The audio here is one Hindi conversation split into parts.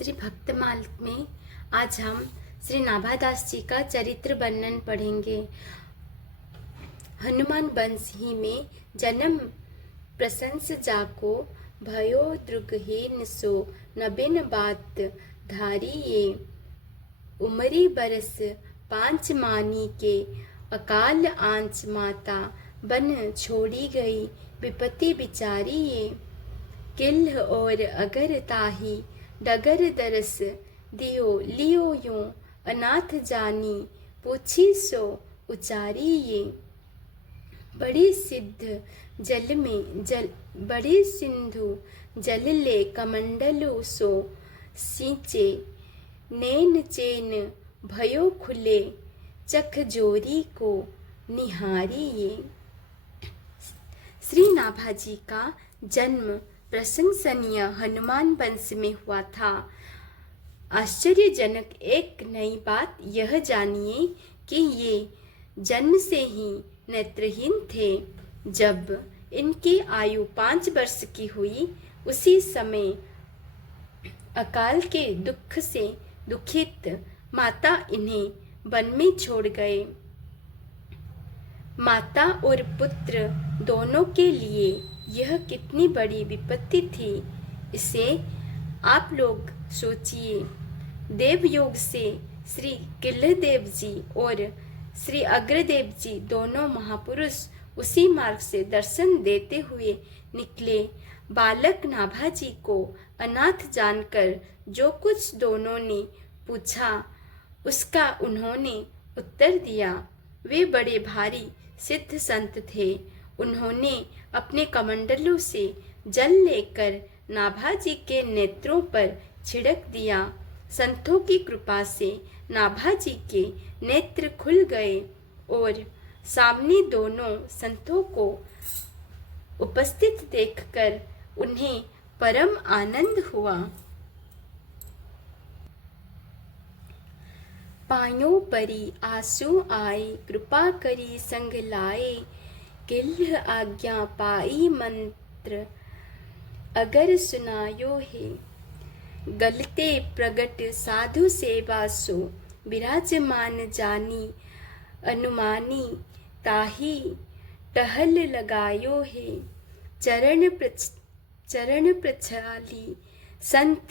श्री भक्तमाल में आज हम श्री नाभादास जी का चरित्र वर्णन पढ़ेंगे। हनुमान वंश ही में जन्म प्रशंस जाको, भयो द्रुगहीन सो नबीन बात धारी ये। उमरी बरस 5 मानी के, अकाल आंच माता बन छोड़ी गई विपत्ति बिचारी ये। किल्ह और अगर ताही डगर दरस, दियो लियो यूं अनाथ जानी पूछी सो उचारी ये। बड़ी सिद्ध जल में बड़ी सिंधु जल ले कमंडलु सो सींचे। नैन चैन भयो खुले चख जोरी को निहारी ये। श्री नाभाजी का जन्म प्रशंसनीय हनुमान वंश में हुआ था। आश्चर्यजनक एक नई बात यह जानिए कि ये जन्म से ही नेत्रहीन थे। जब इनकी आयु 5 वर्ष की हुई, उसी समय अकाल के दुख से दुखित माता इन्हें वन में छोड़ गए। माता और पुत्र दोनों के लिए यह कितनी बड़ी विपत्ति थी, इसे आप लोग सोचिए। देवयोग से श्री किल्लदेव जी और श्री अग्रदेव जी दोनों महापुरुष उसी मार्ग से दर्शन देते हुए निकले। बालक नाभाजी को अनाथ जानकर जो कुछ दोनों ने पूछा, उसका उन्होंने उत्तर दिया। वे बड़े भारी सिद्ध संत थे। उन्होंने अपने कमंडलों से जल लेकर नाभाजी के नेत्रों पर छिड़क दिया। संतों की कृपा से नाभाजी के नेत्र खुल गए और सामने दोनों संतों को उपस्थित देखकर उन्हें परम आनंद हुआ। पायों परी आंसू आए, कृपा करी संग लाए। किल्ह आज्ञा पाई मंत्र अगर सुनायो है। गलते प्रगट साधु सेवा सो, विराजमान जानी अनुमानी ताही टहल लगायो है। चरण प्रछाली संत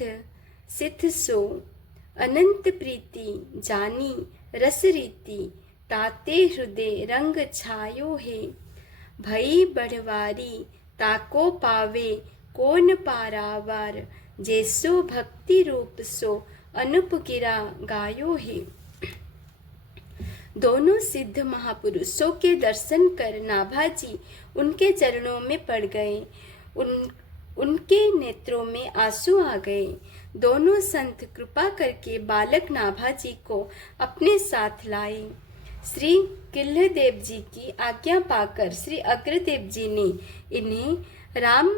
सिद्ध सो, अनंत प्रीति जानी रस रीति। ताते हृदय रंग छायो है। भई बढ़वारी ताको पावे कौन पारावार। जैसो भक्ति रूप सो अनुप गिरा गायो है। दोनों सिद्ध महापुरुषों के दर्शन कर नाभाजी उनके चरणों में पड़ गए। उनके नेत्रों में आंसू आ गए। दोनों संत कृपा करके बालक नाभाजी को अपने साथ लाए। श्री किल्लदेव जी की आज्ञा पाकर श्री अग्रदेव जी ने इन्हें राम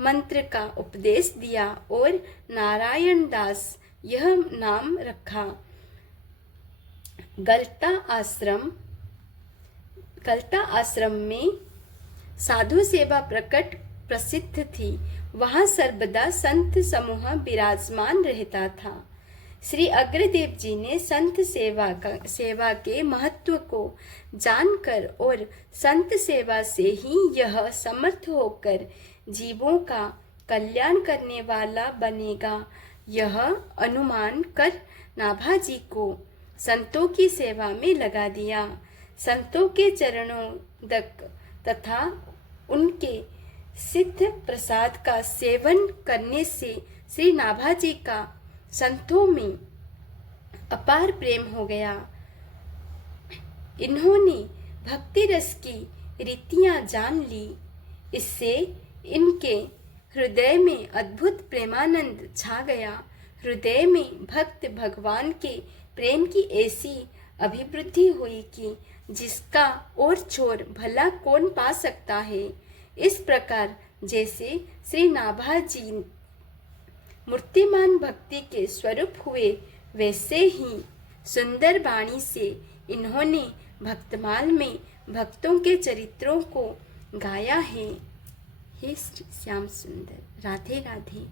मंत्र का उपदेश दिया और नारायण दास यह नाम रखा। गलता आश्रम में साधु सेवा प्रसिद्ध थी। वहाँ सर्वदा संत समूह विराजमान रहता था। श्री अग्रदेव जी ने संत सेवा के महत्व को जानकर और संत सेवा से ही यह समर्थ होकर जीवों का कल्याण करने वाला बनेगा, यह अनुमान कर नाभाजी को संतों की सेवा में लगा दिया। संतों के चरणों तथा उनके सिद्ध प्रसाद का सेवन करने से श्री नाभाजी का संतों में अपार प्रेम हो गया। इन्होंने भक्ति रस की रीतियां जान ली। इससे इनके हृदय में अद्भुत प्रेमानंद छा गया। हृदय में भक्त भगवान के प्रेम की ऐसी अभिवृद्धि हुई कि जिसका और छोर भला कौन पा सकता है। इस प्रकार जैसे श्री नाभाजी मूर्तिमान भक्ति के स्वरूप हुए, वैसे ही सुंदर वाणी से इन्होंने भक्तमाल में भक्तों के चरित्रों को गाया है। हे श्याम सुंदर, राधे राधे।